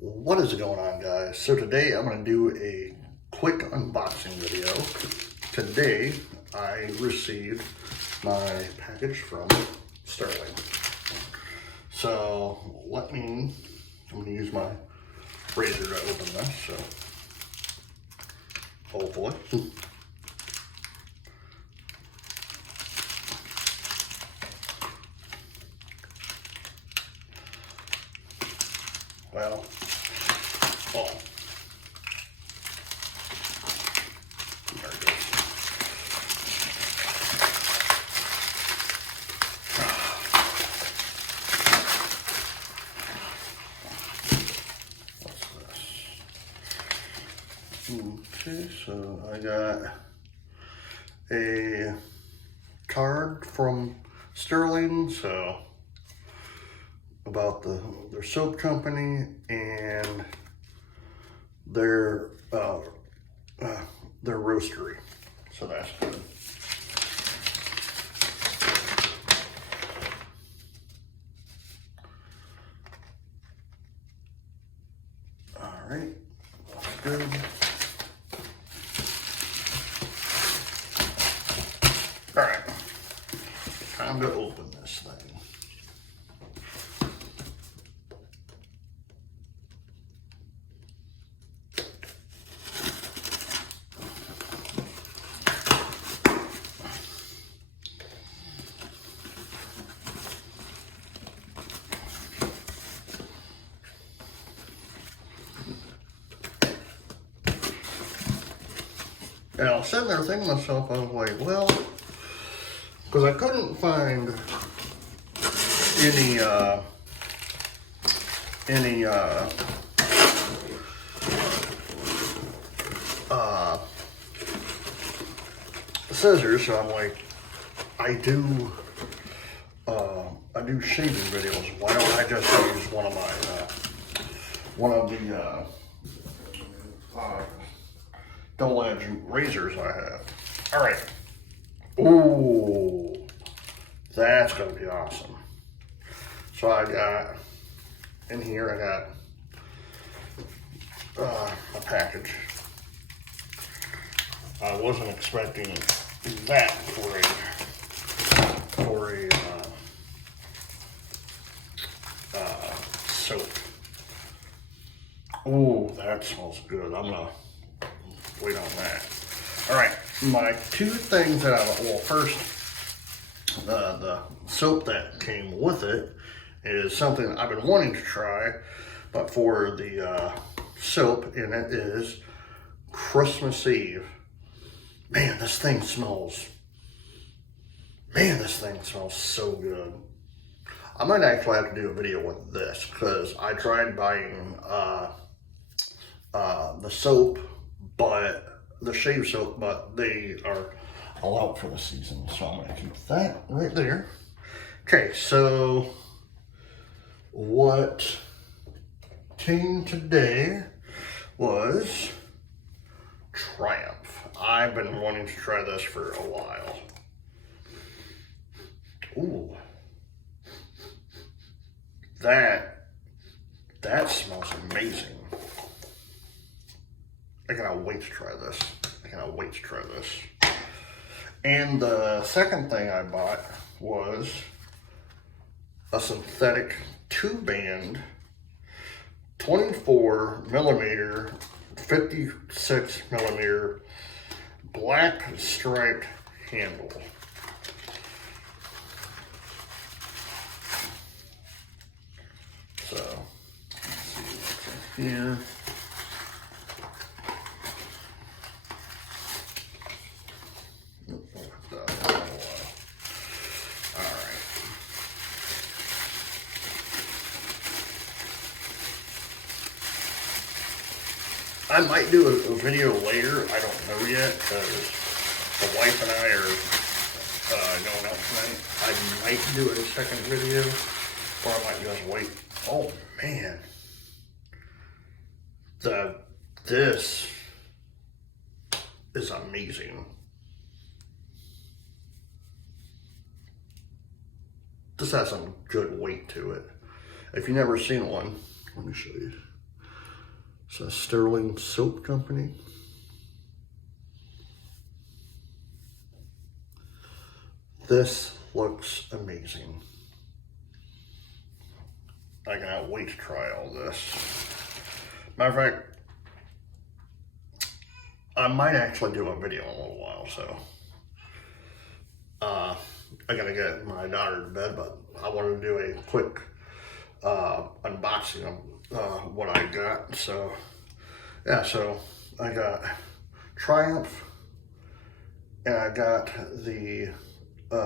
What is going on, guys? So today I'm going to do a quick unboxing video. Today I received my package from Stirling. So I'm going to use my razor to open this, so hopefully. Well, there it goes. What's this? Okay, so I got a card from Stirling, so about their soap company and their roastery, so that's good. All right, that's good. All right, time to open this thing. And I was sitting there thinking to myself, I was like, well, because I couldn't find any scissors, so I'm like, I do shaving videos. Why don't I just use one of the double edged razors I have? All right. Ooh, that's gonna be awesome. So I got in here. I got a package. I wasn't expecting that for a soap. Ooh, that smells good. I'm gonna wait on that. All right, my two things that first, the soap that came with it is something I've been wanting to try, but for the soap, and it is Christmas Eve. Man, this thing smells so good. I might actually have to do a video with this because I tried buying the soap, but the shave soap, but they are all out for the season. So I'm gonna keep that right there. Okay, so what came today was Triumph. I've been wanting to try this for a while. Ooh. That smells amazing. I cannot wait to try this. And the second thing I bought was a synthetic 2-band 24 millimeter 56 millimeter black striped handle. So let's see what's in here. I might do a video later. I don't know yet because the wife and I are going out tonight. I might do a second video, or I might just wait. Oh man, this is amazing. This has some good weight to it. If you've never seen one, let me show you. It's a Stirling soap company. This looks amazing. I cannot wait to try all this. Matter of fact, I might actually do a video in a little while, so. I gotta get my daughter to bed, but I wanted to do a quick unboxing of what I got. So, yeah, so I got Triumph, and I got the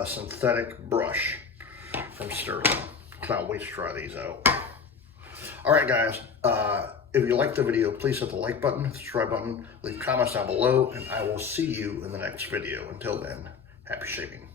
synthetic brush from Stirling. Can't wait to try these out. All right, guys. If you liked the video, please hit the like button, hit the subscribe button, leave comments down below, and I will see you in the next video. Until then, happy shaping.